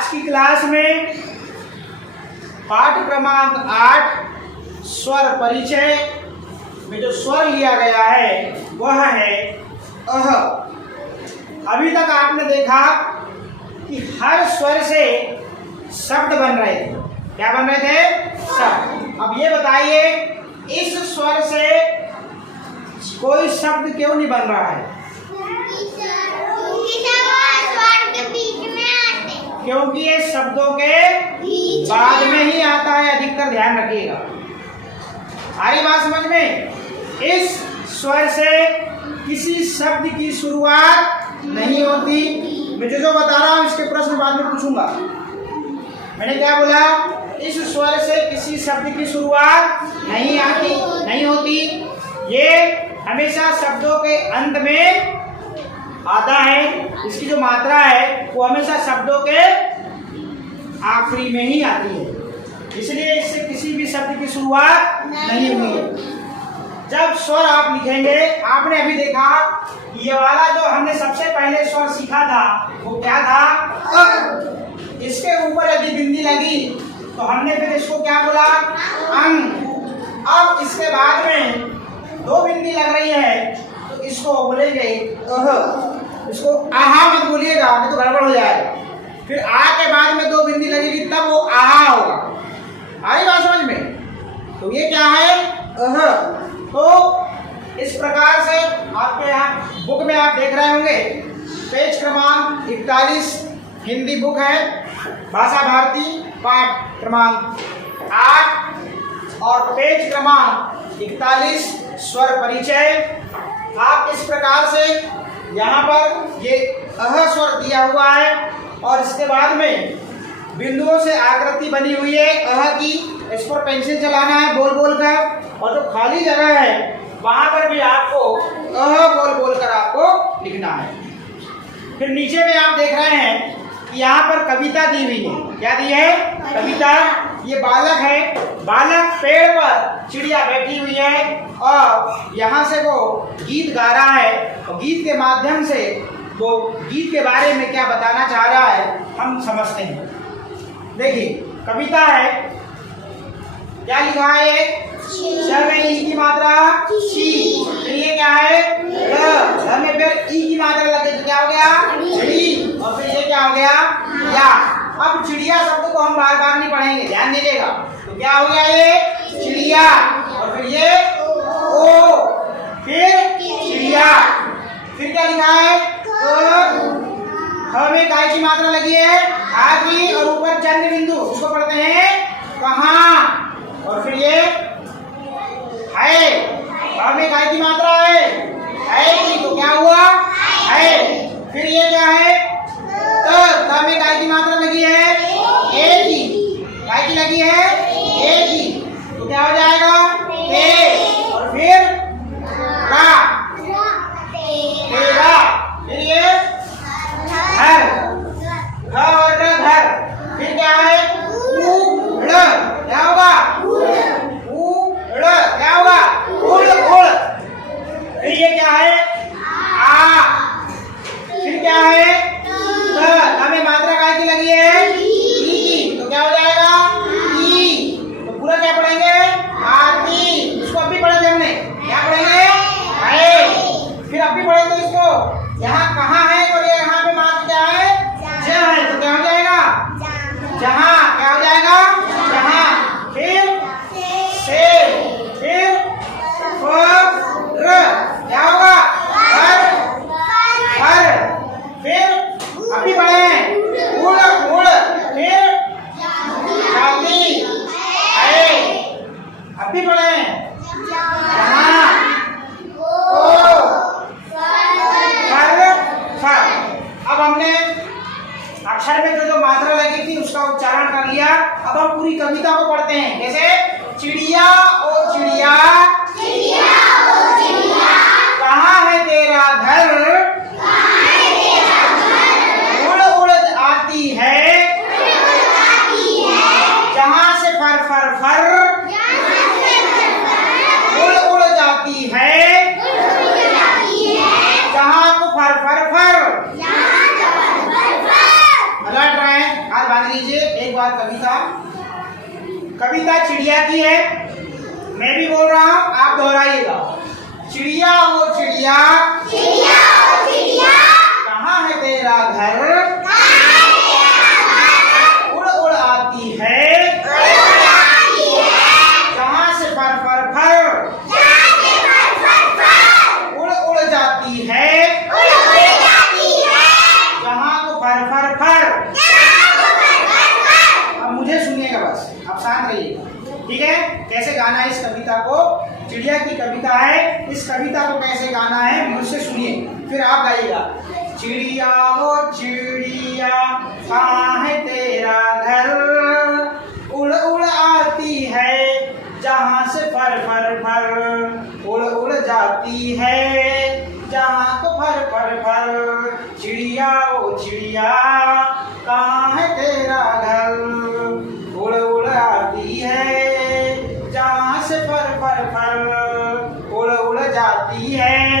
आज की क्लास में पाठ क्रमांक 8 स्वर परिचय में जो स्वर लिया गया है वह है अह। अभी तक आपने देखा कि हर स्वर से शब्द बन रहे थे। क्या बन रहे थे? शब्द। अब ये बताइए, इस स्वर से कोई शब्द क्यों नहीं बन रहा है? क्योंकि ये शब्दों के बाद में ही आता है, अधिकतर ध्यान रखिएगा। आ रही बात समझ में? इस स्वर से किसी शब्द की शुरुआत नहीं होती। मैं जो बता रहा हूं इसके प्रश्न बाद में पूछूंगा। मैंने क्या बोला? इस स्वर से किसी शब्द की शुरुआत नहीं होती। ये हमेशा शब्दों के अंत में आता है। इसकी जो मात्रा है वो हमेशा शब्दों के आखिरी में ही आती है, इसलिए इससे किसी भी शब्द की शुरुआत नहीं हुई है। जब स्वर आप लिखेंगे, आपने अभी देखा ये वाला जो हमने सबसे पहले स्वर सीखा था वो क्या था? अ। इसके ऊपर यदि बिंदी लगी तो हमने फिर इसको क्या बोला? अंग। अब इसके बाद में दो बिंदी लग रही है तो इसको बोलेंगे अह। इसको आहा मत बोलिएगा, नहीं तो गड़बड़ हो जाएगा। फिर आ के बाद में दो बिंदी लगेगी तब वो आहा होगा। आ रही बात समझ में? तो ये क्या है? अह। तो इस प्रकार से आपके यहाँ बुक में आप देख रहे होंगे, पेज क्रमांक 41 हिंदी बुक है, भाषा भारती, पाठ क्रमांक 8 और पेज क्रमांक 41 स्वर परिचय। आप इस प्रकार से यहाँ पर ये अह स्वर दिया हुआ है और इसके बाद में बिंदुओं से आकृति बनी हुई है अह की। इस पर पेंसिल चलाना है बोल बोल कर, और जो खाली जगह है वहां पर भी आपको अह बोल बोल कर आपको लिखना है। फिर नीचे में आप देख रहे हैं कि यहाँ पर कविता दी हुई है। क्या दी है? कविता। ये बालक है, बालक पेड़ पर चिड़िया बैठी हुई है और यहाँ से वो गीत गा रहा है और गीत के माध्यम से वो गीत के बारे में क्या बताना चाह रहा है हम समझते हैं। देखिए कविता है, क्या लिखा है? श में ई की मात्रा शी, फिर ये क्या है? ल में फिर ई की मात्रा लगे तो क्या हो गया? चिड़ी, और फिर ये क्या हो गया? या। अब चिड़िया शब्द को हम बार बार नहीं पढ़ेंगे, ध्यान दीजिएगा। तो क्या हो गया? ये चिड़िया, और फिर ये ओ, फिर चिड़िया, फिर क्या लिखा है? ख में काय की मात्रा लगी है? आ की, और ऊपर चंद्र बिंदु, उसको पढ़ते हैं कहाँ, और फिर ये है, ख में काय की मात्रा है? की, तो क्या हुआ? है। फिर ये क्या है? त में काय की मात्रा लगी है? ए की, काय की लगी है? ए की, तो क्या हो जाएगा? ते, और फिर रा, तेरा, फिर ये घर, घ और र घर, फिर क्या है? उ ड़, क्या होगा? उ ड़, क्या होगा? उड़ उड़, फिर ये क्या है? आ, फिर क्या है? हमें मात्रा काय की लगी है? ई, तो क्या हो जाएगा? ई, तो पूरा क्या पढ़ेंगे? आरती। इसको अब भी पढ़े थे हमने, क्या पढ़ेंगे? है। फिर अब भी पढ़े थे इसको, यहाँ कहाँ है और ये यहाँ पे मात्रा क्या है? ज है, तो क्या हो जाएगा? जहाँ, क्या हो जाएगा? जहाँ। फिर से, फिर र, क्या होगा? हर, फिर अभी पढ़े हैं उड़ उड़, फिर जाती है, अभी पढ़े हैं जहाँ, ओ, फर। अब हमने अक्षर में जो मात्रा लगी थी उसका उच्चारण कर लिया। अब हम पूरी कविता को पढ़ते हैं। जैसे चिड़िया ओ चिड़िया, कहाँ है तेरा घर? जहाँ से फर फर फर उड़ उड़ जाती है, जहाँ को फर फर फर। रट रहे है, हाथ बांध लीजिए। एक बार कविता, कविता चिड़िया की है, मैं भी बोल रहा हूँ, आप दोहराइएगा। चिड़िया वो चिड़िया, चिड़िया वो चिड़िया, कहाँ है तेरा घर, उड़ उड़ आती है, जहाँ से फर फर फर, उड़ उड़ जाती है, जहाँ को फर फर फर। अब मुझे सुनिएगा बस, आप शांत रहिएगा, ठीक है। कैसे गाना है इस कविता को, चिड़िया की कविता है, इस कविता को कैसे गाना है मुझसे सुनिए, फिर आप गाइएगा। चिड़िया हो चिड़िया, कहाँ है तेरा घर, उड़ उड़ आती है, जहाँ से फर फर फर, उड़ उड़ जाती है, जहाँ को फर फर फर। चिड़िया ओ चिड़िया, कहाँ है तेरा घर, उड़ उड़ आती है, जहाँ से फर फर फर, उड़ उड़ जाती है,